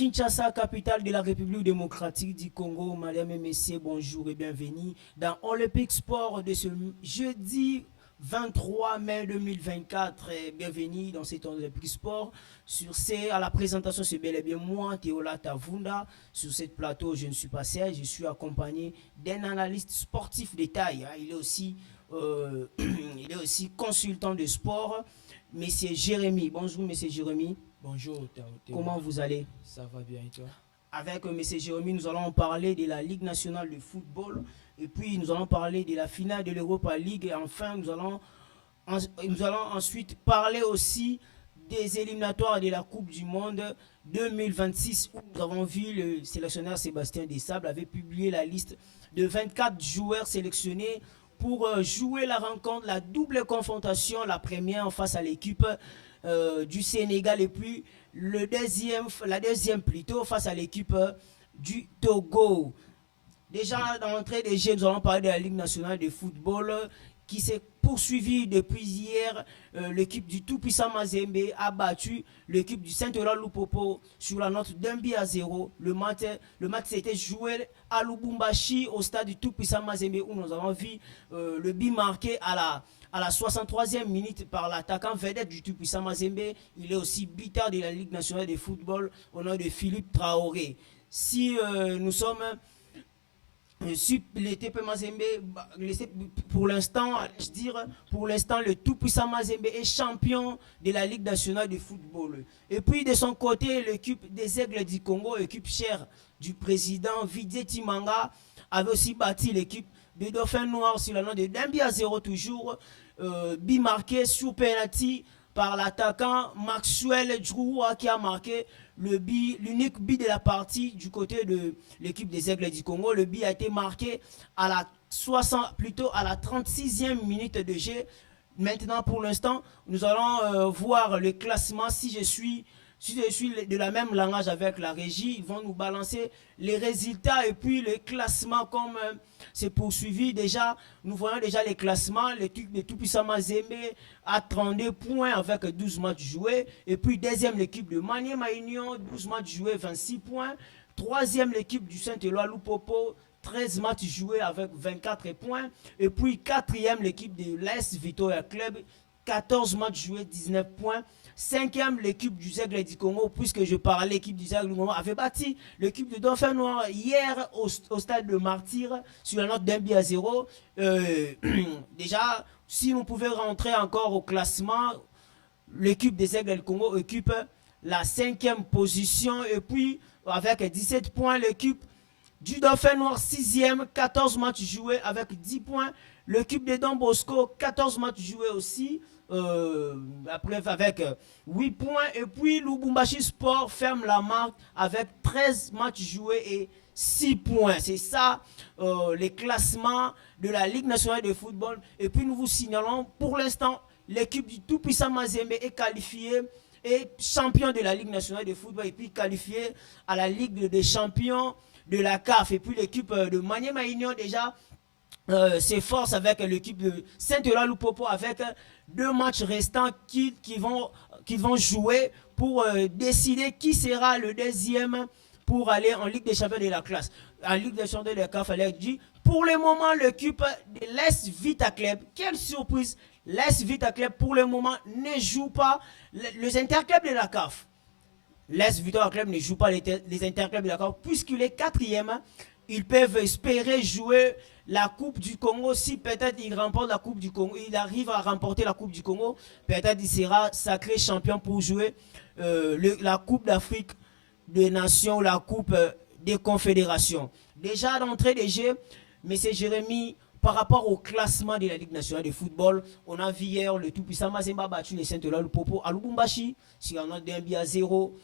Kinshasa, capitale de la République démocratique du Congo. Madame et messieurs, bonjour et bienvenue dans Olympique Sport de ce jeudi 23 mai 2024. Bienvenue dans cet Olympique Sport. À la présentation, c'est bel et bien moi, Théola Tavunda. Sur ce plateau, je ne suis pas seul, je suis accompagné d'un analyste sportif de taille. Il est aussi consultant de sport, Monsieur Jérémy. Bonjour, Monsieur Jérémy. Bonjour Théo. Comment vous allez? Ça va bien et toi? Avec M. Jérémy, nous allons parler de la Ligue nationale de football. Et puis, nous allons parler de la finale de l'Europa League. Et enfin, nous allons ensuite parler aussi des éliminatoires de la Coupe du Monde 2026, où nous avons vu le sélectionneur Sébastien Desables avait publié la liste de 24 joueurs sélectionnés pour jouer la rencontre, la double confrontation, la première face à l'équipe du Sénégal et puis la deuxième plutôt face à l'équipe du Togo. Déjà dans l'entrée des jeux, nous allons parler de la Ligue nationale de football qui s'est poursuivie depuis hier. L'équipe du tout-puissant Mazembe a battu l'équipe du Saint-Laurent Lupopo sur la note d'un but à 0. Le match s'était joué à Lubumbashi au stade du tout-puissant Mazembe où nous avons vu le but marqué à la 63e minute par l'attaquant vedette du tout-puissant Mazembe. Il est aussi buteur de la Ligue nationale de football au nom de Philippe Traoré. Si nous sommes sur le TP Mazembe, pour l'instant, le tout-puissant Mazembe est champion de la Ligue nationale de football. Et puis de son côté, l'équipe des Aigles du Congo, équipe chère du président Vidier Timanga, avait aussi bâti l'équipe des Dauphins Noirs sur le nom de Dembi à 0 toujours. But marqué sur penalty par l'attaquant Maxwell Djoua qui a marqué l'unique but de la partie du côté de l'équipe des Aigles du Congo. Le but a été marqué à la 36e minute de jeu. Maintenant, pour l'instant, nous allons voir le classement. Si je suis de la même langage avec la régie, ils vont nous balancer les résultats et puis le classement comme c'est poursuivi. Déjà, nous voyons déjà les classements. L'équipe de tout-puissant Mazembe a 32 points avec 12 matchs joués. Et puis deuxième, l'équipe de Maniema Union, 12 matchs joués, 26 points. Troisième, l'équipe du Saint-Éloi Lupopo, 13 matchs joués avec 24 points. Et puis quatrième, l'équipe de l'Est Victoria Club, 14 matchs joués, 19 points. Cinquième, l'équipe du Zègle du Congo, puisque je parlais, l'équipe du Zègle du Congo avait battu l'équipe de Dauphin Noir hier au stade de Martyr sur la note d'un but à 0. Déjà, si vous pouvez rentrer encore au classement, l'équipe des Zègle du Congo occupe la 5e position et puis avec 17 points, l'équipe du Dauphin Noir 6e, 14 matchs joués avec 10 points. L'équipe de Don Bosco, 14 matchs joués aussi. Après avec 8 points et puis Lubumbashi Sport ferme la marque avec 13 matchs joués et 6 points. C'est ça les classements de la Ligue nationale de football. Et puis nous vous signalons pour l'instant l'équipe du tout-puissant Mazembe est qualifiée et champion de la Ligue nationale de football et puis qualifiée à la Ligue des champions de la CAF. Et puis l'équipe de Maniema Union déjà s'efforce avec l'équipe de Saint-Laurent Lupopo avec 2 matchs restants qui vont jouer pour décider qui sera le deuxième pour aller en Ligue des champions de la classe. En Ligue des champions de la CAF, elle a dit pour le moment l'équipe de l'Est Vita Club, quelle surprise, l'Est Vita Club pour le moment ne joue pas les interclubs de la CAF. L'Est Vita Club ne joue pas les interclubs de la CAF puisqu'il est 4e. Ils peuvent espérer jouer la Coupe du Congo. Si peut-être il remporte la Coupe du Congo, il arrive à remporter la Coupe du Congo, peut-être il sera sacré champion pour jouer la Coupe d'Afrique des Nations, la Coupe des Confédérations. Déjà d'entrée des jeux, M. Jérémy, par rapport au classement de la Ligue nationale de football, on a vu hier le tout-puissant Mazembe battu les Saint-Laurent Lupopo à Lubumbashi sur un note d'un but à 0.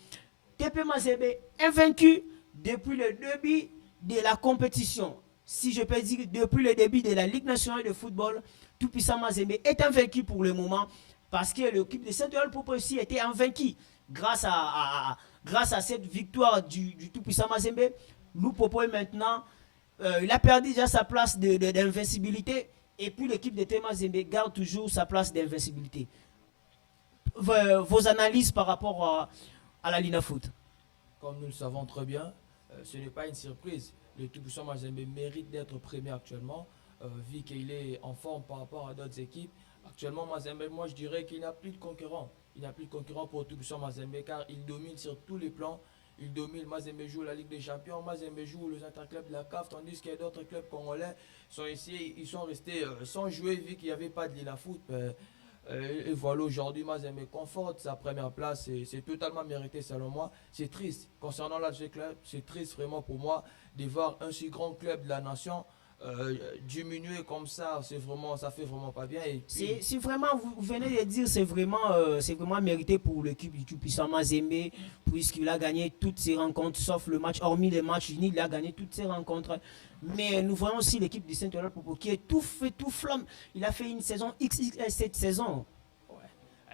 TP Mazembe invaincu depuis le début de la compétition. Si je peux dire depuis le début de la Ligue nationale de football, tout-puissant Mazembe est invaincu pour le moment parce que l'équipe de Saint-Laurent Lupopo aussi était invaincue grâce à cette victoire du tout-puissant Mazembe. Lupopo est maintenant il a perdu déjà sa place d'invincibilité et puis l'équipe de TP Mazembe garde toujours sa place d'invincibilité. Vos analyses par rapport à la Lina Foot. Comme nous le savons très bien, ce n'est pas une surprise. Le tout-puissant Mazembe mérite d'être premier actuellement, vu qu'il est en forme par rapport à d'autres équipes. Actuellement, Mazembe, moi je dirais qu'il n'a plus de concurrent. Il n'a plus de concurrent pour le tout-puissant Mazembe car il domine sur tous les plans. Il domine, Mazembe joue la Ligue des Champions, Mazembe joue les interclubs de la CAF, tandis qu'il y a d'autres clubs congolais sont ici, ils sont restés sans jouer vu qu'il n'y avait pas de Lila Foot. Et voilà, aujourd'hui, Mazembe conforte sa première place. C'est totalement mérité selon moi. C'est triste. Concernant l'AG Club, c'est triste vraiment pour moi de voir un si grand club de la nation diminuer comme ça. Ça fait vraiment pas bien. Et puis, C'est vraiment, vous venez de dire, c'est vraiment mérité pour l'équipe du tout-puissant Mazembe, puisqu'il a gagné toutes ses rencontres, sauf le match, hormis les matchs unis, il a gagné toutes ses rencontres. Mais nous voyons aussi l'équipe du Saint-Olof Popo qui est tout fait, tout flamme. Il a fait une saison XXL cette saison. ouais.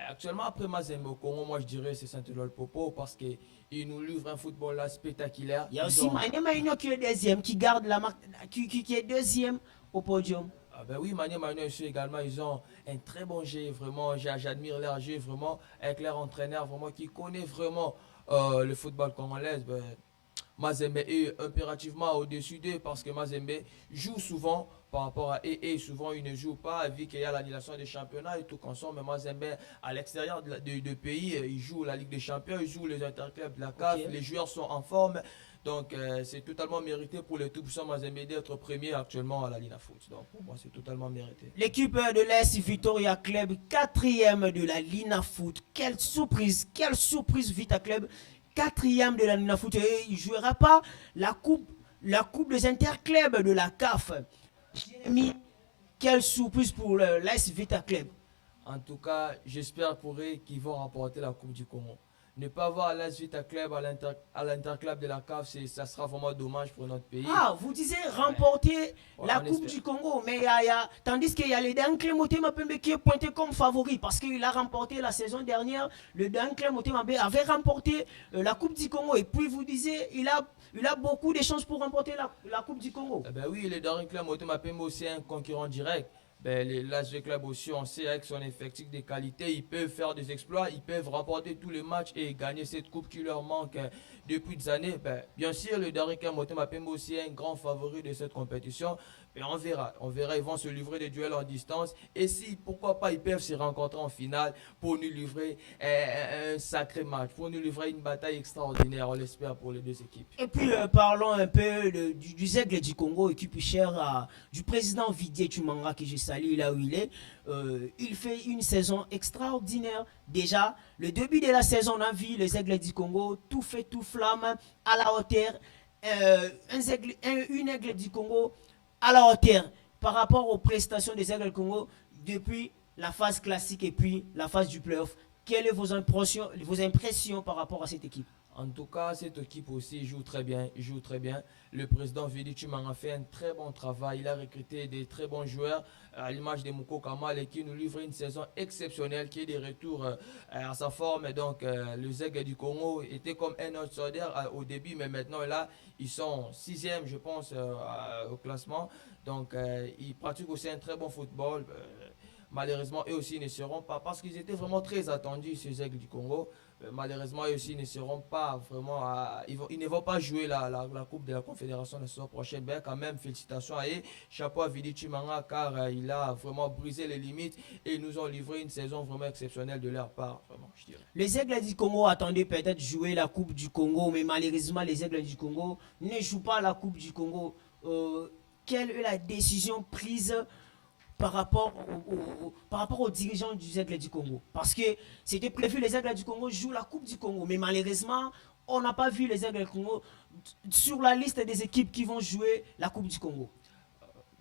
Actuellement, après Mazembe au Congo, moi je dirais c'est Saint-Eloi Popo parce qu'il nous livre un football là spectaculaire. Il y a Ils aussi ont... Mané Maïno qui est deuxième, qui garde la marque, qui est deuxième au podium. Ah ben oui, Manu aussi également, ils ont un très bon jeu, vraiment, j'admire leur jeu, vraiment, avec leur entraîneur, vraiment, qui connaît vraiment le football congolais. Ben, Mazembe est impérativement au-dessus d'eux parce que Mazembe joue souvent par rapport à eux et souvent il ne joue pas vu qu'il y a l'annulation des championnats et tout consomme. Mais Mazembe à l'extérieur de pays, il joue la Ligue des Champions, il joue les interclubs de la CAF, Ok. les joueurs sont en forme. Donc c'est totalement mérité pour les tout-puissants Mazembe d'être premier actuellement à la Lina Foot. Donc pour moi c'est totalement mérité. L'équipe de l'Est Victoria Club, quatrième de la Lina Foot. Quelle surprise Vita Club, quatrième de la Lina Foot. Et il ne jouera pas la coupe des interclubs de la CAF. Jérémy, quelle surprise pour l'Est Vita Club. En tout cas, j'espère pour eux qu'ils vont remporter la Coupe du Congo. Ne pas avoir l'AS Vita Club à l'interclub de la CAF, ça sera vraiment dommage pour notre pays. Ah, vous disiez remporter Ouais, la on Coupe espère. du Congo, mais tandis qu'il y a le Dankle Motema Pembe qui est pointé comme favori parce qu'il a remporté la saison dernière. Le Dankle Motema Pembe avait remporté la Coupe du Congo et puis vous disiez il a beaucoup de chances pour remporter la Coupe du Congo. Eh ben oui, le Daring Club Motema Pembe aussi est un concurrent direct. Ben, l'AS Club aussi, on sait avec son effectif de qualité, ils peuvent faire des exploits, ils peuvent remporter tous les matchs et gagner cette coupe qui leur manque depuis des années. Ben, bien sûr, le Daring Club Motema Pembe aussi est un grand favori de cette compétition. Mais on verra, ils vont se livrer des duels en distance. Et si, pourquoi pas, ils peuvent se rencontrer en finale pour nous livrer un sacré match, pour nous livrer une bataille extraordinaire, on l'espère pour les deux équipes. Et puis parlons un peu du Zègle du Congo, équipe chère du président Vidier Tumanga que je salue là où il est. Il fait une saison extraordinaire. Déjà, le début de la saison, on a vu les Aigles du Congo, tout fait, tout flamme, à la hauteur. Une Aigle du Congo à la hauteur par rapport aux prestations des Aigles du Congo depuis la phase classique et puis la phase du playoff. Quelles sont vos impressions par rapport à cette équipe? En tout cas, cette équipe aussi joue très bien. Il joue très bien. Le président Vidi Tumanga a fait un très bon travail. Il a recruté des très bons joueurs à l'image de Mouko Kamal qui nous livre une saison exceptionnelle qui est de retour à sa forme. Et donc, le Zeg du Congo était comme un outsider au début, mais maintenant là, ils sont sixième, je pense, au classement. Donc, ils pratiquent aussi un très bon football. Malheureusement, eux aussi ne seront pas, parce qu'ils étaient vraiment très attendus, ces Aigles du Congo. Malheureusement, eux aussi ne seront pas vraiment ils ne vont pas jouer la Coupe de la Confédération la saison prochaine. Ben, quand même, félicitations à eux. Chapeau à Vidi Chimanga car il a vraiment brisé les limites et ils nous ont livré une saison vraiment exceptionnelle de leur part. Vraiment, je dirais. Les Aigles du Congo attendaient peut-être jouer la Coupe du Congo, mais malheureusement, les Aigles du Congo ne jouent pas la Coupe du Congo. Quelle est la décision prise par rapport aux dirigeants du Aigle du Congo? Parce que c'était prévu, les Aigles du Congo jouent la Coupe du Congo, mais malheureusement, on n'a pas vu les Aigles du Congo sur la liste des équipes qui vont jouer la Coupe du Congo.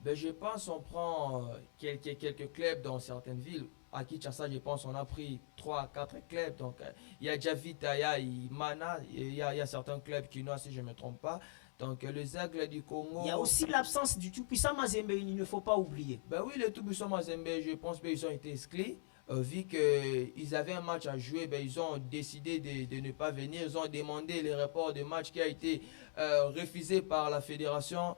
Ben, je pense qu'on prend quelques clubs dans certaines villes. À Kinshasa, je pense on a pris 3 à 4 clubs. Donc, il y a Javita, il y a Mana, il y a certains clubs qui n'ont, si je ne me trompe pas. Donc, les Aigles du Congo. Il y a aussi l'absence du tout-puissant Mazembe, il ne faut pas oublier. Ben oui, les tout-puissants Mazembe, je pense qu'ils ont été exclus. Vu qu'ils avaient un match à jouer, ben, ils ont décidé de ne pas venir. Ils ont demandé le report de match qui a été refusé par la fédération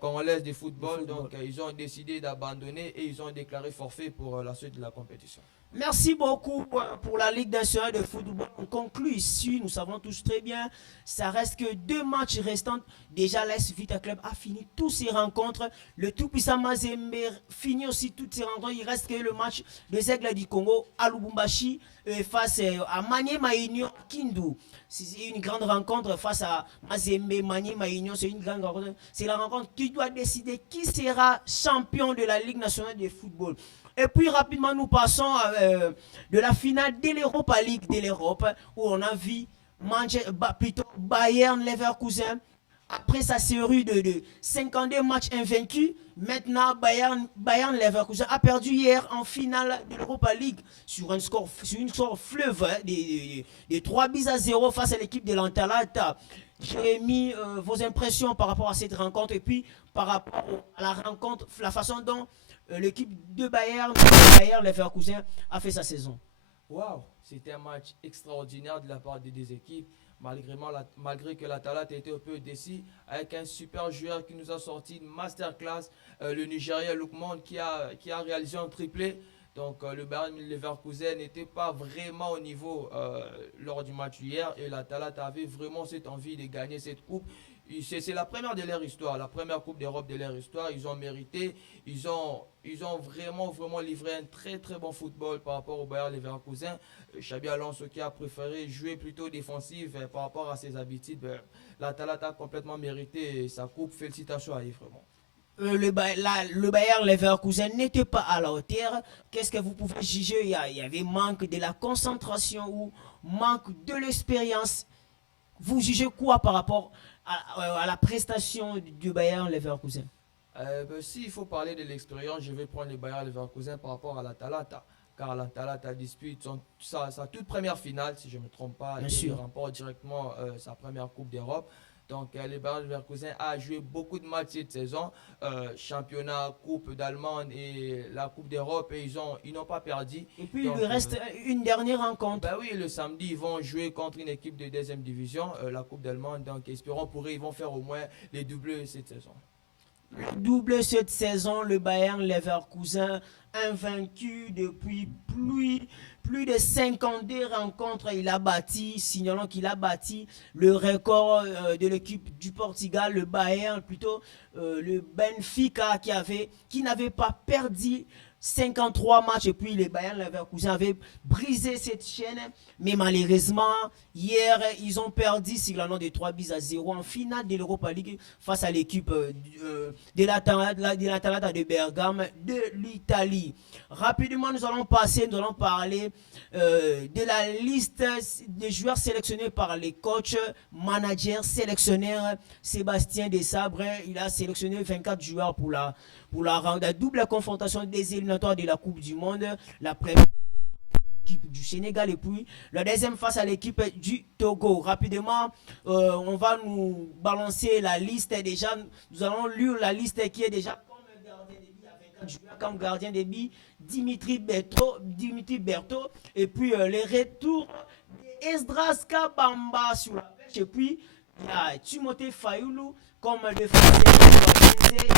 congolaise de football. Donc, ils ont décidé d'abandonner et ils ont déclaré forfait pour la suite de la compétition. Merci beaucoup pour la Ligue nationale de football. On conclut ici, nous savons tous très bien, ça reste que 2 matchs restants. Déjà, l'AS Vita Club a fini toutes ses rencontres. Le tout-puissant Mazembe finit aussi toutes ses rencontres. Il reste que le match des Aigles du Congo à Lubumbashi face à Maniema Union Kindu. C'est une grande rencontre face à Mazembe, Maniema Union. C'est une grande rencontre. C'est la rencontre qui doit décider qui sera champion de la Ligue nationale de football. Et puis rapidement, nous passons de la finale de l'Europa League de l'Europe où on a vu plutôt Bayern Leverkusen après sa série de 52 matchs invaincus. Maintenant, Bayern Leverkusen a perdu hier en finale de l'Europa League sur une score fleuve de 3 buts à 0 face à l'équipe de l'Antalata. J'ai mis vos impressions par rapport à cette rencontre et puis par rapport à la rencontre, la façon dont l'équipe de Bayern Leverkusen a fait sa saison. Waouh, c'était un match extraordinaire de la part des deux équipes. Malgré que l'Atalanta était un peu déçu, avec un super joueur qui nous a sorti une masterclass, le Nigérien Lookman qui a réalisé un triplé. Donc le Bayern Leverkusen n'était pas vraiment au niveau lors du match hier et l'Atalanta avait vraiment cette envie de gagner cette coupe. C'est la première de leur histoire, la première Coupe d'Europe de leur histoire. Ils ont mérité, ils ont vraiment livré un très très bon football par rapport au Bayern Leverkusen. Xabi Alonso qui a préféré jouer plutôt défensif par rapport à ses habitudes. L'Atalanta a complètement mérité sa coupe. Félicitations à lui vraiment. Le Bayern Leverkusen n'était pas à la hauteur. Qu'est-ce que vous pouvez juger? Il y avait manque de la concentration ou manque de l'expérience. Vous jugez quoi par rapport à la prestation du Bayern Leverkusen? S'il faut parler de l'expérience, je vais prendre le Bayern Leverkusen par rapport à l'Atalanta. Car l'Atalanta dispute sa toute première finale, si je ne me trompe pas. Il remporte directement sa première Coupe d'Europe. Donc, le Bayern Leverkusen a joué beaucoup de matchs cette saison. Championnat, Coupe d'Allemagne et la Coupe d'Europe. Et ils n'ont pas perdu. Et puis, il reste une dernière rencontre. Ben oui, le samedi, ils vont jouer contre une équipe de deuxième division, la Coupe d'Allemagne. Donc, espérons pour eux, ils vont faire au moins les doublés cette saison. Double cette saison, le Bayern Leverkusen invaincu depuis plus de 52 rencontres. Il a battu, signalons qu'il a battu le record de l'équipe du Portugal, le Bayern, plutôt le Benfica qui n'avait pas perdu 53 matchs et puis les Bayern Leverkusen avaient brisé cette chaîne. Mais malheureusement, hier, ils ont perdu sur le nom de 3 buts à 0 en finale de l'Europa League face à l'équipe de l'Atalanta de Bergame de l'Italie. Rapidement, nous allons parler de la liste des joueurs sélectionnés par les coachs, managers, sélectionneurs. Sébastien Desabre, il a sélectionné 24 joueurs pour la double confrontation des éliminatoires de la Coupe du Monde. La première équipe du Sénégal et puis la deuxième face à l'équipe du Togo. Rapidement, on va nous balancer la liste. Déjà, nous allons lire la liste qui est déjà comme gardien de but à 24 joueurs, comme gardien de but Dimitri Berthaud et puis les retours d'Esdras Kabamba sur la pêche et puis il y a Timothée Fayoulou comme défenseur et puis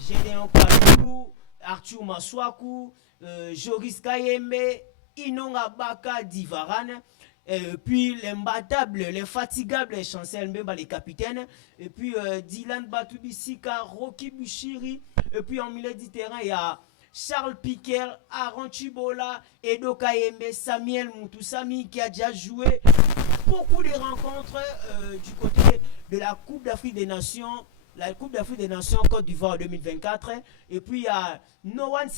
Gédéon Kaloulou, Arthur Maswaku, Joris Kayembe, Inonga Baka Divaran, puis l'imbattable, l'infatigable Chancel Mbemba, les capitaines, et puis Dylan Batubisika, Rocky Bushiri, et puis en milieu du terrain, il y a Charles Piquer, Aaron Chibola, Edo Kayembe, Samuel Moutoussami qui a déjà joué beaucoup de rencontres du côté de la Coupe d'Afrique des Nations. La Coupe d'Afrique des Nations Côte d'Ivoire 2024. Et puis il y a Noan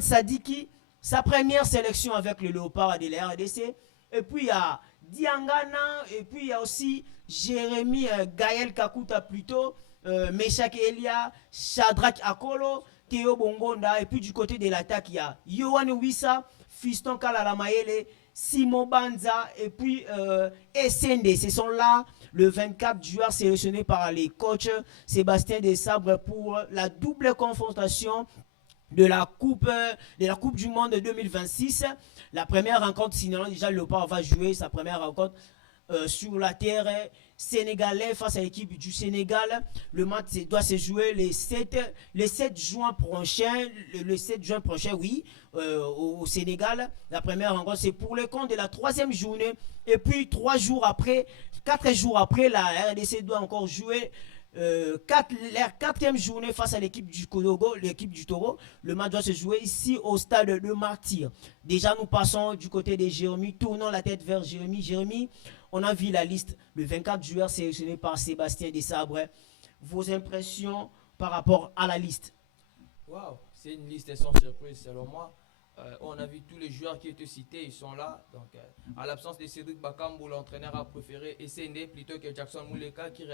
Sadiki, sa première sélection avec le Léopard de la RDC. Et puis il y a Diangana. Et puis il y a aussi Jérémy Gaël Kakuta plutôt. Meshak Elia, Shadrach Akolo, Théo Bongonda. Et puis du côté de l'attaque, il y a Yohan Wissa, Fiston Kalalamayele, Simon Banza et puis SND. Ce sont là le 24 joueurs sélectionnés par les coachs Sébastien Desabre pour la double confrontation de la Coupe du Monde 2026. La première rencontre, sinon déjà le Léopard va jouer sa première rencontre sur la terre sénégalaise face à l'équipe du Sénégal. Le match doit se jouer le 7 juin prochain, le 7 juin prochain, oui, au Sénégal. La première rencontre, c'est pour le compte de la troisième journée. Et puis 4 jours après, la RDC doit encore jouer la quatrième journée face à l'équipe du Togo. Le match doit se jouer ici au stade de Martyr. Déjà, nous passons du côté de Jérémy, tournons la tête vers Jérémy. Jérémy, on a vu la liste, le 24 joueurs sélectionnés par Sébastien Desabre. Vos impressions par rapport à la liste? Waouh, c'est une liste sans surprise selon moi. On a vu tous les joueurs qui étaient cités, ils sont là. Donc, à l'absence de Cédric Bakambu, l'entraîneur a préféré SND plutôt que Jackson Mouleka qui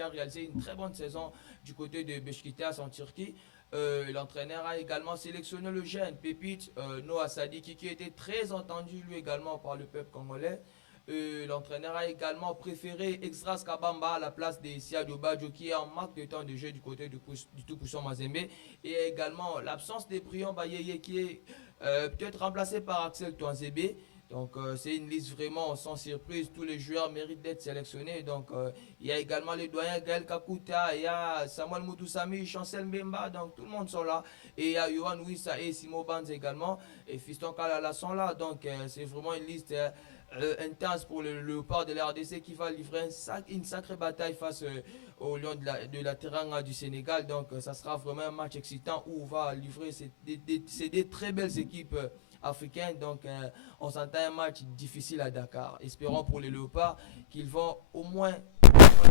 a réalisé une très bonne saison du côté de Beşiktaş en Turquie. L'entraîneur a également sélectionné le jeune Pépite Noah Sadiki qui était très entendu lui également par le peuple congolais. L'entraîneur a également préféré Extras Kabamba à la place de Siadio Badjo qui est en manque de temps de jeu du côté du Tout-Puissant Mazembe. Et également l'absence de Brian Bayeye qui est peut-être remplacé par Axel Touanzebe. Donc c'est une liste vraiment sans surprise. Tous les joueurs méritent d'être sélectionnés. Donc il y a également les doyens Gaël Kakuta, il y a Samuel Moutoussami, Chancel Mbemba. Donc tout le monde sont là. Et il y a Yohan Wissa et Simo Banz également. Et Fiston Kalala sont là. Donc c'est vraiment une liste intense pour le léopard de la RDC qui va livrer une sacrée bataille face au lion de la Teranga du Sénégal. Donc ça sera vraiment un match excitant où on va livrer des très belles équipes africaines. Donc on s'entend un match difficile à Dakar. Espérons pour les léopards qu'ils vont au moins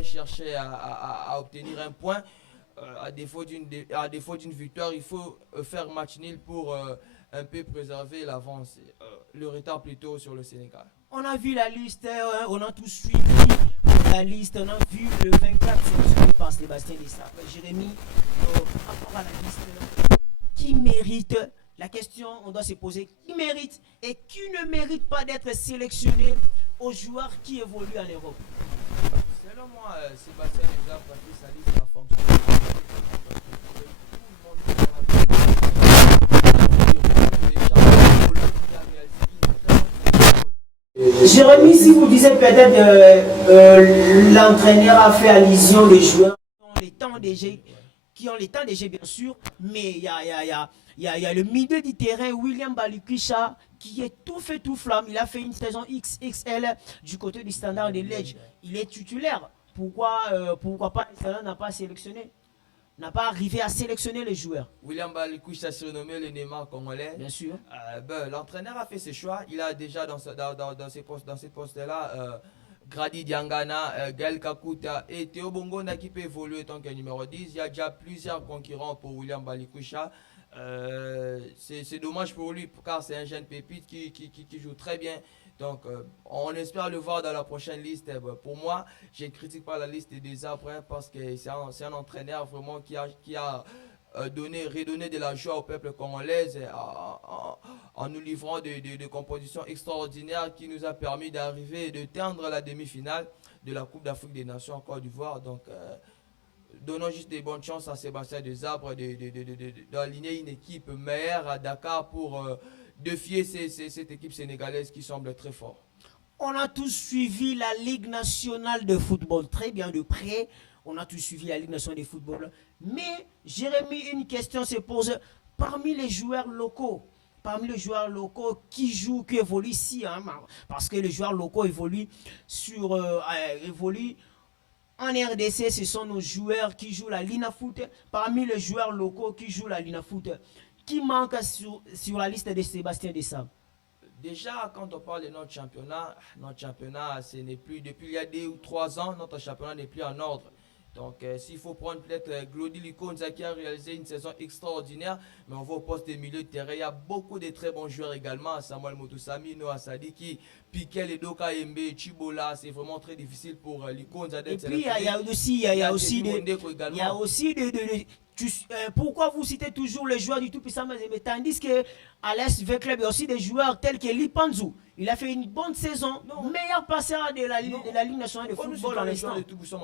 chercher à obtenir un point. À défaut d'une victoire, il faut faire match nul pour un peu préserver l'avance, le retard plutôt sur le Sénégal. On a vu la liste, on a tous suivi la liste, on a vu le 24 sélectionné par Sébastien Desabre. Jérémy, par rapport à la liste, qui mérite, la question on doit se poser, qui mérite et qui ne mérite pas d'être sélectionné aux joueurs qui évoluent en Europe? Selon moi, Sébastien Desabre a fait sa liste à fonction. Jérémy, si vous disiez peut-être l'entraîneur a fait allusion des joueurs qui ont les temps de jeu bien sûr, mais il y a le milieu du terrain, William Balikwisha, qui est tout fait tout flamme. Il a fait une saison XXL du côté du Standard de Liège. Il est titulaire. Pourquoi pas le Standard n'a pas arrivé à sélectionner les joueurs? William Balikwisha, surnommé le Neymar congolais. Bien sûr. L'entraîneur a fait ses choix. Il a déjà dans ces postes-là Grady Diangana, Gaël Kakuta et Théo Bongonda qui peut évoluer tant que numéro 10. Il y a déjà plusieurs concurrents pour William Balikwisha. C'est dommage pour lui car c'est un jeune pépite qui joue très bien. Donc on espère le voir dans la prochaine liste. Pour moi, je ne critique pas la liste des Arbres parce que c'est un entraîneur vraiment qui a redonné de la joie au peuple congolais en nous livrant de compositions extraordinaires qui nous a permis d'arriver et de teindre la demi-finale de la Coupe d'Afrique des Nations en Côte d'Ivoire. Donc donnons juste des bonnes chances à Sébastien Desabre d'aligner une équipe meilleure à Dakar pour défier cette équipe sénégalaise qui semble très forte. On a tous suivi la Ligue nationale de football très bien de près. On a tous suivi la Ligue nationale de football. Mais Jérémy, une question se pose parmi les joueurs locaux. Qui jouent, qui évoluent ici, hein, parce que les joueurs locaux évoluent en RDC, ce sont nos joueurs qui jouent la Lina Foot. Parmi les joueurs locaux qui jouent la Lina Foot, qui manque sur la liste de Sébastien Desabre? Déjà, quand on parle de notre championnat, ce n'est plus, depuis il y a 2 ou 3 ans, notre championnat n'est plus en ordre. Donc, s'il faut prendre peut-être Glody Likonza qui a réalisé une saison extraordinaire, mais on voit au poste de milieu de terrain, il y a beaucoup de très bons joueurs également. Samuel Moutoussami, Noah Sadiki, Piquel, Edoka Embe, Chibola, c'est vraiment très difficile pour Likonza d'être sélectionné. Et puis, il y a aussi pourquoi vous citez toujours les joueurs du Tout-Puissant Mazembe, tandis qu'à l'Est Club, il y a aussi des joueurs tels que Lipanzou. Il a fait une bonne saison, meilleur passeur de la Ligue nationale de football en l'instant. Le Tout-Puissant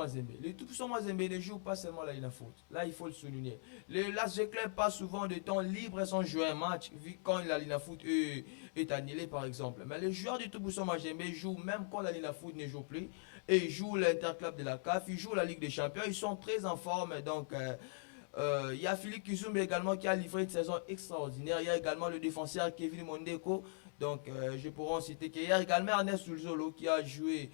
Mazembe ne joue pas seulement la Ligue Foot. Là, il faut le souligner. L'Est Club passe souvent de temps libre sans jouer un match, vu quand la Ligue Foot est annulée par exemple. Mais les joueurs du Tout-Puissant Bisso Majembe joue, même quand la foot ne joue plus, et ils jouent l'interclub de la CAF, ils jouent la Ligue des Champions, ils sont très en forme. Donc, il y a Philippe Kizumbe également qui a livré une saison extraordinaire. Il y a également le défenseur Kevin Mondeko. Donc, je pourrais en citer qu'il y a également Ernest Sulzolo qui a joué,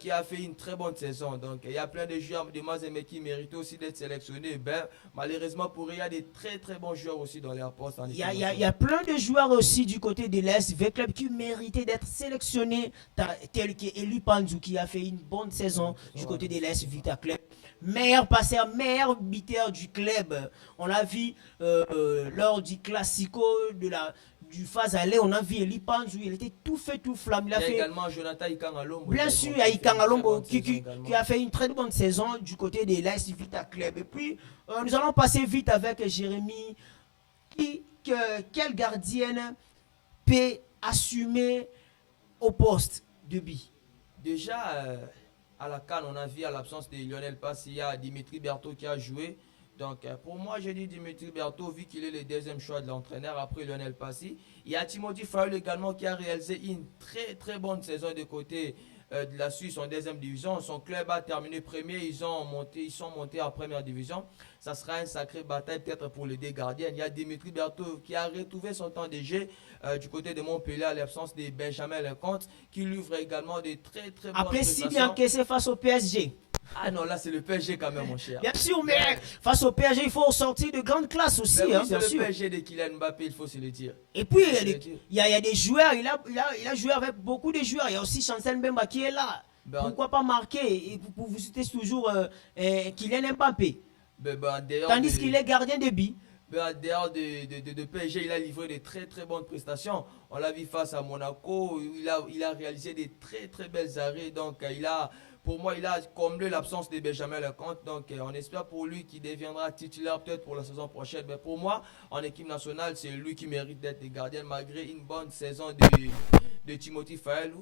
qui a fait une très bonne saison. Donc, il y a plein de joueurs de Mazembe qui méritent aussi d'être sélectionnés. Ben, malheureusement, pour eux, il y a des très très bons joueurs aussi dans les postes. Il y a plein de joueurs aussi du côté de l'Est, V-Club qui méritaient d'être sélectionnés, tel que Eli Panzou qui a fait une bonne saison du côté de l'Est, Vita Club. Meilleur passeur, meilleur buteur du club. On l'a vu lors du Classico du phase aller, on a vu Eli Panzou, il était tout fait, tout flamme. Il y a également Jonathan Ikangalombo. Bien sûr, il y a Ikangalombo qui a fait une très bonne saison du côté de l'Est Vita Club. Et puis, nous allons passer vite avec Jérémy. Quelle gardienne peut assumer au poste de Bi? Déjà, à la CAN, on a vu à l'absence de Lionel Passi, il y a Dimitri Berthaud qui a joué. Donc, pour moi, j'ai dit Dimitri Berthaud, vu qu'il est le deuxième choix de l'entraîneur après Lionel Passi. Il y a Timothy Fayol également qui a réalisé une très très bonne saison de côté de la Suisse en deuxième division. Son club a terminé premier, ils sont montés en première division. Ça sera une sacrée bataille peut-être pour les deux gardiens. Il y a Dimitri Berthaud qui a retrouvé son temps de jeu du côté de Montpellier à l'absence de Benjamin Lecomte qui livre également des très très bonnes après si bien encaissé face au PSG. Ah non, là c'est le PSG quand même, mon cher. Bien sûr, mais face au PSG, il faut sortir de grande classe aussi. Oui, hein, c'est le PSG de Kylian Mbappé, il faut se le dire. Et puis, il y a des joueurs, il a joué avec beaucoup de joueurs. Il y a aussi Chancel Mbemba qui est là. Ben, pourquoi pas marquer? Et pour vous citer toujours Kylian Mbappé. Tandis qu'il est gardien de but. Dehors de PSG, il a livré de très très bonnes prestations. On l'a vu face à Monaco, il a réalisé des très très belles arrêts. Donc pour moi, il a comblé l'absence de Benjamin Lecomte. Donc on espère pour lui qu'il deviendra titulaire peut-être pour la saison prochaine. Mais pour moi, en équipe nationale, c'est lui qui mérite d'être gardien malgré une bonne saison de Timothy Fayol.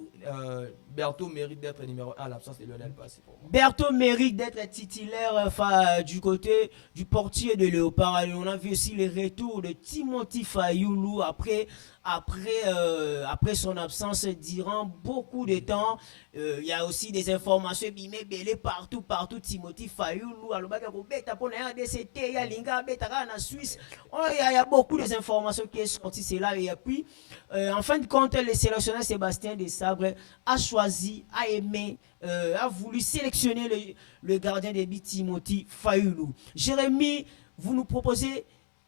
Berthaud mérite d'être numéro 1 à l'absence de Lionel Passi pour moi. Berthaud mérite d'être titulaire du côté du portier de Léopard. On a vu aussi le retour de Timothy Fayulu après son absence durant beaucoup de temps. Il y a aussi des informations bimé belé partout Timothy Fayulu alobaka ko beta pour na RDCT ya linga beta na Suisse. Il y a beaucoup d'informations qui sont sorties c'est là et puis en fin de compte le sélectionneur Sébastien Desabre a choisi, a aimé a voulu sélectionner le gardien de but Timothy Fayulu. Jérémy, vous nous proposez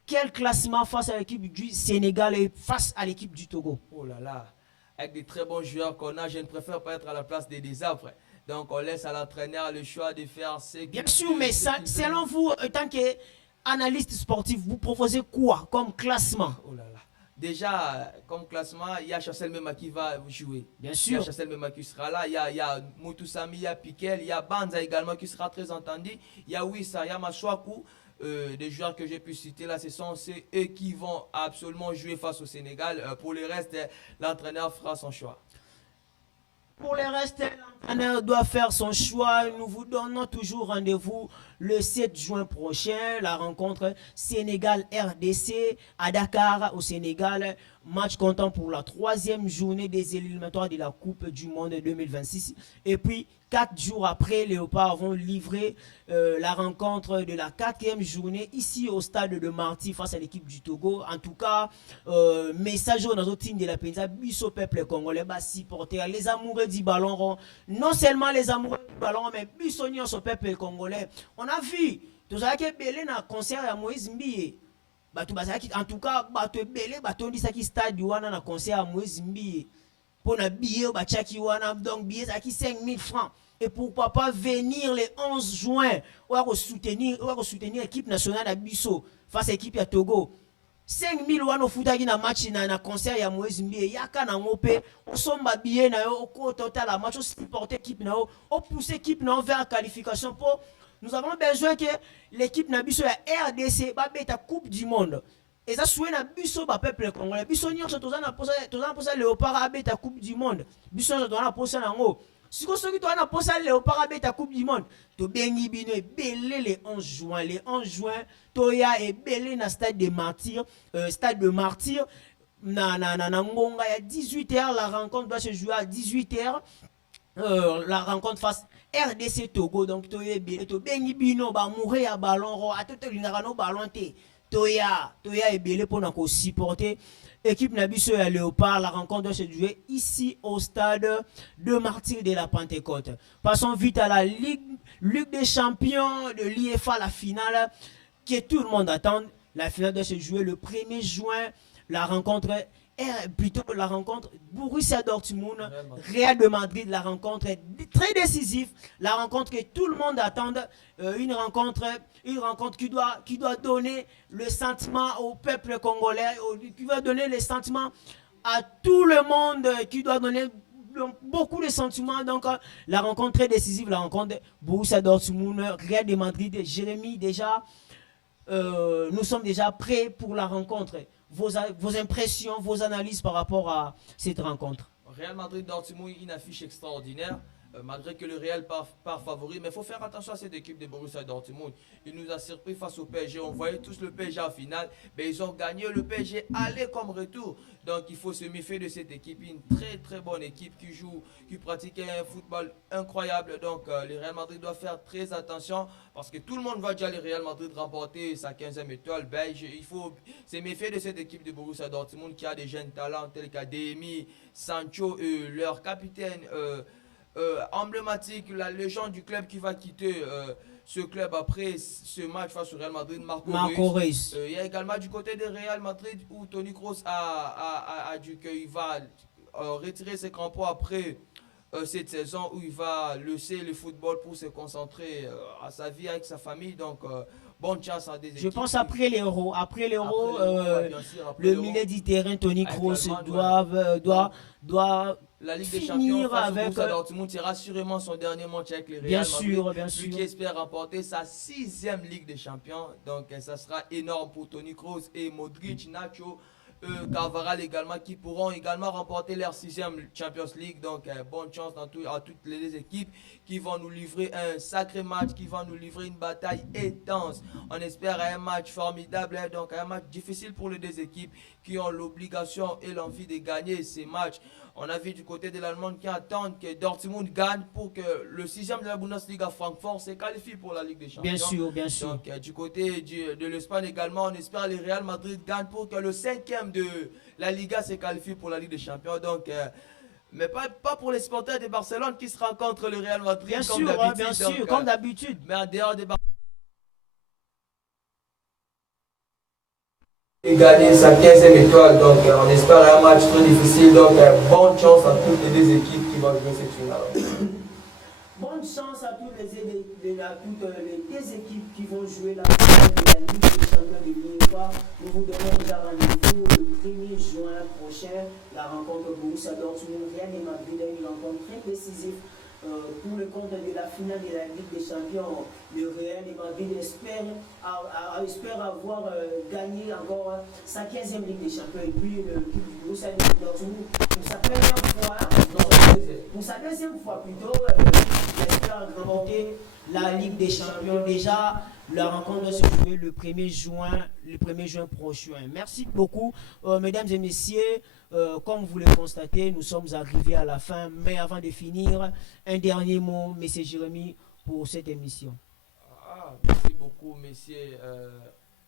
quel classement face à l'équipe du Sénégal et face à l'équipe du Togo? Oh là là, avec des très bons joueurs qu'on a, je ne préfère pas être à la place des désastres. Donc on laisse à l'entraîneur le choix de faire ce qu'il... Bien sûr, mais selon vous, en tant qu'analyste sportif, vous proposez quoi comme classement? Oh là là. Déjà, comme classement, il y a Chancel Mema qui va jouer. Bien sûr. Il y a Chancel Mema qui sera là. Il y a Moutoussami, il y a Piquel, il y a Banza également qui sera très entendu. Il y a Wissa, il y a Maswaku. Des joueurs que j'ai pu citer là, ce sont eux qui vont absolument jouer face au Sénégal. Pour le reste, l'entraîneur fera son choix. Pour le reste, l'entraîneur doit faire son choix. Nous vous donnons toujours rendez-vous le 7 juin prochain. La rencontre Sénégal-RDC à Dakar au Sénégal. Match comptant pour la 3e journée des éliminatoires de la Coupe du Monde 2026. Et puis, 4 jours après, les Léopards vont livrer la rencontre de la 4e journée ici au stade de Marty face à l'équipe du Togo. En tout cas, message aux autres teams de la Penza, biso peuple congolais, bas supporters, les amoureux du ballon, non seulement les amoureux du ballon, mais bisonions au peuple congolais. On a vu, tout ça qui est belé dans le concert à Moïse Mbiye. En tout cas, bato belé, bato dit ça qui stade wana na concert à Moïse Mbiye. Pour na billet, donc billet ça qui 5 000 francs. Et pourquoi pas venir le 11 juin ou soutenir l'équipe nationale à Bisso face à l'équipe à Togo. 5 000 wano futaki na match na concert ya Moïse Mbiye. Yaka na ngope, on somba billet na yo, au total la match, on supporter l'équipe na yo, on pousser l'équipe na yo vers la qualification pour. Nous avons besoin que l'équipe na Bisso ya RDC ba beta Coupe du Monde. Et ça souhaite na Bisso ba peuple congolais. Bisso nyonso tozana posa Léopard abeta Coupe du Monde. Bisso nyonso tozana posa nango. Si vous avez un Léopard à la Coupe du Monde, tu bengi bino et belé le 11 juin. Le 11 juin, Toya est belé dans le stade de Martyr. Ngonga, il y a 18h, la rencontre doit se jouer à 18h. La rencontre face RDC Togo, donc Toye Bengi Bino, Mourir à ballon, à tout le ballon, Toya Ebele pour nous supporter. Équipe Nabiso et Léopard, la rencontre doit se jouer ici au stade de Martyrs de la Pentecôte. Passons vite à la Ligue des Champions de l'IFA, la finale que tout le monde attend. La finale doit se jouer le 1er juin. La rencontre Borussia Dortmund, Real de Madrid, la rencontre est très décisive, la rencontre que tout le monde attend, une rencontre qui doit donner le sentiment au peuple congolais, qui va donner le sentiment à tout le monde, qui doit donner beaucoup de sentiments. Donc la rencontre très décisive, la rencontre Borussia Dortmund, Real de Madrid. Jérémy, déjà nous sommes déjà prêts pour la rencontre. Vos impressions, vos analyses par rapport à cette rencontre. Real Madrid-Dortmund, une affiche extraordinaire. Malgré que le Real part favori, mais il faut faire attention à cette équipe de Borussia Dortmund. Il nous a surpris face au PSG. On voyait tous le PSG en finale, mais ils ont gagné le PSG aller comme retour. Donc il faut se méfier de cette équipe, une très très bonne équipe qui pratique un football incroyable. Donc le Real Madrid doit faire très attention parce que tout le monde va dire le Real Madrid remporter sa 15e étoile belge. Il faut se méfier de cette équipe de Borussia Dortmund qui a des jeunes talents tels qu'Ademi, Sancho, leur capitaine emblématique, la légende du club qui va quitter ce club après ce match face au Real Madrid, Marco Reus. Il y a également du côté de Real Madrid où Toni Kroos a dit qu'il va retirer ses crampons après cette saison, où il va laisser le football pour se concentrer à sa vie avec sa famille. Donc bonne chance à des équipes. Je pense après l'Euro, le milieu du terrain, Toni Kroos doit la Ligue des Champions face au Borussia Dortmund sera sûrement son dernier match avec les Real Madrid. Bien sûr. Lui qui espère remporter sa 6e Ligue des Champions. Donc ça sera énorme pour Toni Kroos et Modric, Nacho, Carvajal également, qui pourront également remporter leur 6e Champions League. Donc bonne chance à toutes les équipes qui vont nous livrer un sacré match, qui vont nous livrer une bataille intense. On espère un match formidable, donc un match difficile pour les deux équipes qui ont l'obligation et l'envie de gagner ces matchs. On a vu du côté de l'Allemagne qui attendent que Dortmund gagne pour que le 6e de la Bundesliga Francfort se qualifie pour la Ligue des Champions. Bien sûr. Donc du côté de l'Espagne également, on espère que le Real Madrid gagne pour que le 5e de la Liga se qualifie pour la Ligue des Champions. Donc mais pas pour les supporters de Barcelone qui se rencontrent le Real Madrid bien sûr, comme d'habitude. Mais en dehors de Barcelone, et gagner sa 15e étoile, donc on espère un match très difficile, donc bonne chance à toutes les deux équipes qui vont jouer cette finale. Bonne chance à toutes les deux équipes qui vont jouer la finale de la Ligue des Champions de l'UEFA. Nous vous donnons déjà rendez-vous le 1er juin prochain, la rencontre Borussia Dortmund, Real de Madrid, une rencontre très décisive. Pour le compte de la finale de la Ligue des Champions, le Real de Madrid espère avoir gagné encore sa 15e Ligue des Champions. Et puis l'équipe du Borussia Dortmund, pour sa première fois, pour sa deuxième fois plutôt, espère remporter la Ligue des Champions. Déjà, la rencontre doit se jouer le 1er juin prochain. Merci beaucoup, mesdames et messieurs. Comme vous le constatez, nous sommes arrivés à la fin. Mais avant de finir, un dernier mot, monsieur Jérémy, pour cette émission. Merci beaucoup, monsieur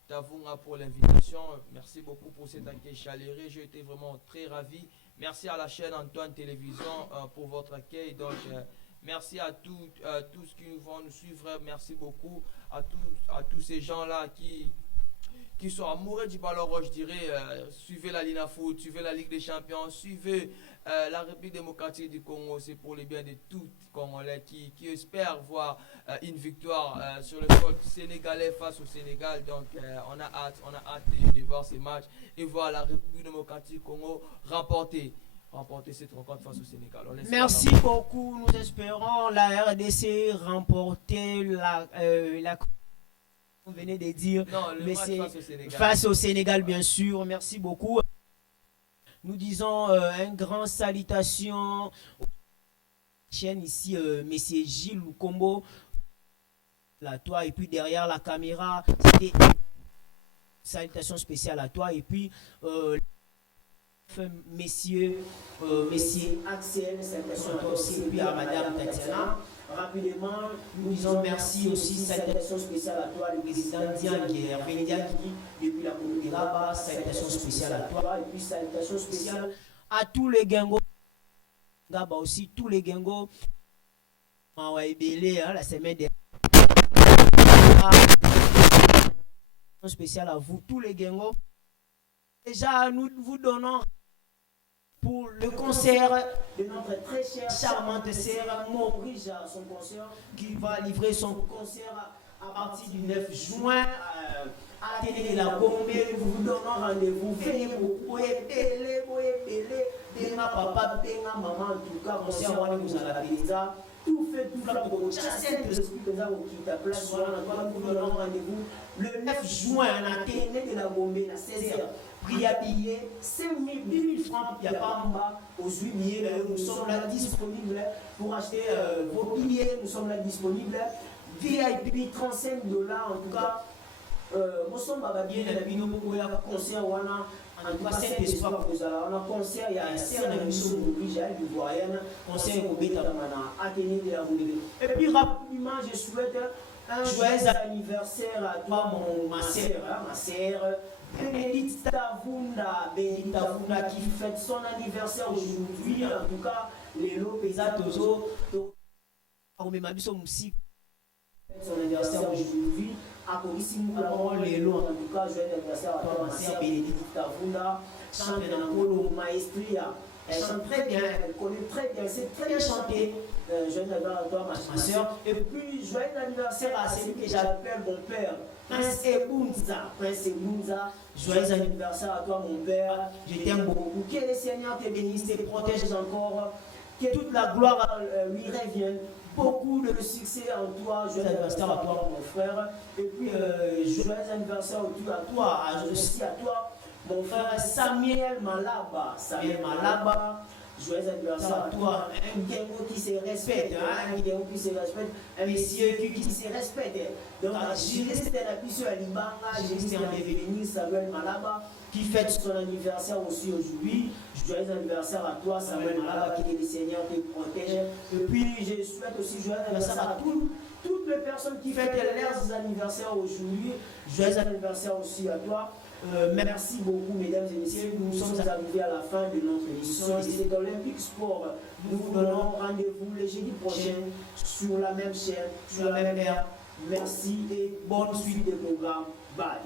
Tavunga, pour l'invitation. Merci beaucoup pour cet accueil chaleureux. J'ai été vraiment très ravi. Merci à la chaîne Antoine Télévision pour votre accueil. Donc, merci à tous qui vont nous suivre. Merci beaucoup à tous ces gens-là qui sont amoureux du ballon rose, je dirais. Suivez la Lina Foot, suivez la Ligue des Champions, suivez la République démocratique du Congo. C'est pour le bien de tous les Congolais qui espèrent voir une victoire sur le sol sénégalais face au Sénégal. Donc on a hâte de voir ces matchs et voir la République démocratique du Congo remporter cette rencontre face au Sénégal. Merci beaucoup. Nous espérons la RDC remporter la vous venez de dire, non, mais c'est face au Sénégal, bien sûr. Merci beaucoup. Nous disons un grand salutation aux chaîne ici, monsieur Gilles Lukombo, à toi, et puis derrière la caméra, c'était une salutation spéciale à toi, et puis messieurs, messieurs Axel, salutations à toi aussi, et puis à madame Tatiana. Rapidement, nous disons merci aussi, salutations spéciales à toi, le président Diane Hervé Ndiaki, depuis la commune de Rabat, salutations spéciales à toi, et puis salutations spéciales à tous les gingos, Gaba aussi, tous les gingos, la semaine dernière. Spécial à vous, tous les gingos. Déjà, nous vous donnons pour le concert de notre très chère, charmante sœur Maurice, son concert, qui va livrer son concert à partir du 9 juin à Télé de la Gombe. Nous vous donnons rendez-vous. Venez pour Pélé, Benga papa, Benga maman, en tout cas, concert, on vous a la pizza. Tout fait, tout là pour chasser de l'esprit de Zao qui t'a place. Nous vous donnons rendez-vous le 9 juin à Télé de la Gombe à 16h. Prix à billet, 5 000, 8 000 francs, il n'y a pas en bas aux 8 billets. Nous sommes là disponibles pour acheter vos billets. Nous sommes là disponibles. VIP, $35 en tout cas. Nous sommes bien à la concert. En tout cas, c'est espoir que vous allez. On a un concert, il y a un certain émission obligée de Voyenne, concert au Bétamana, Athénée de la Roumée. Et puis rapidement, je souhaite un joyeux anniversaire à toi, ma sœur. Benedicta Vunda qui fête son anniversaire aujourd'hui. En tout cas, les Lopeza Tozo, son anniversaire aujourd'hui. À Corissimou, les lots, en tout cas, joyeux anniversaire à toi, ma sœur Benedicta Vunda, chante dans Polo Maestria. Elle chante très bien, elle connaît très bien, c'est très bien chanté. Joyeux anniversaire à toi, ma sœur. Et puis, joyeux anniversaire à celui que j'appelle mon père, Prince Ebunza. Joyeux anniversaire à toi, mon père. Je t'aime beaucoup. Que le Seigneur te bénisse, te protège encore. Que toute la gloire lui revienne. Beaucoup de succès en toi. Joyeux anniversaire à toi, mon frère. Et puis, joyeux anniversaire à toi, aussi à toi, mon frère Samuel Malaba. Joyeux anniversaire à toi, un Gengo qui se respecte, un Gengo qui se respecte, un monsieur qui se respecte. Donc, juriste de la puissance à Libanga, juriste en devenir Samuel Malaba, qui fête son anniversaire aussi aujourd'hui. Joyeux anniversaire à toi, Samuel Malaba, que le Seigneur te protège. Et puis, je souhaite aussi joyeux anniversaire à toutes les personnes qui fêtent leurs anniversaires aujourd'hui. Joyeux anniversaire aussi à toi. Merci beaucoup, mesdames et messieurs. Nous sommes arrivés à la fin de notre émission. C'est Olympique Sport. Nous vous donnons rendez-vous le jeudi prochain sur la même chaîne, sur la même heure. Merci et bonne suite des programmes. Bye.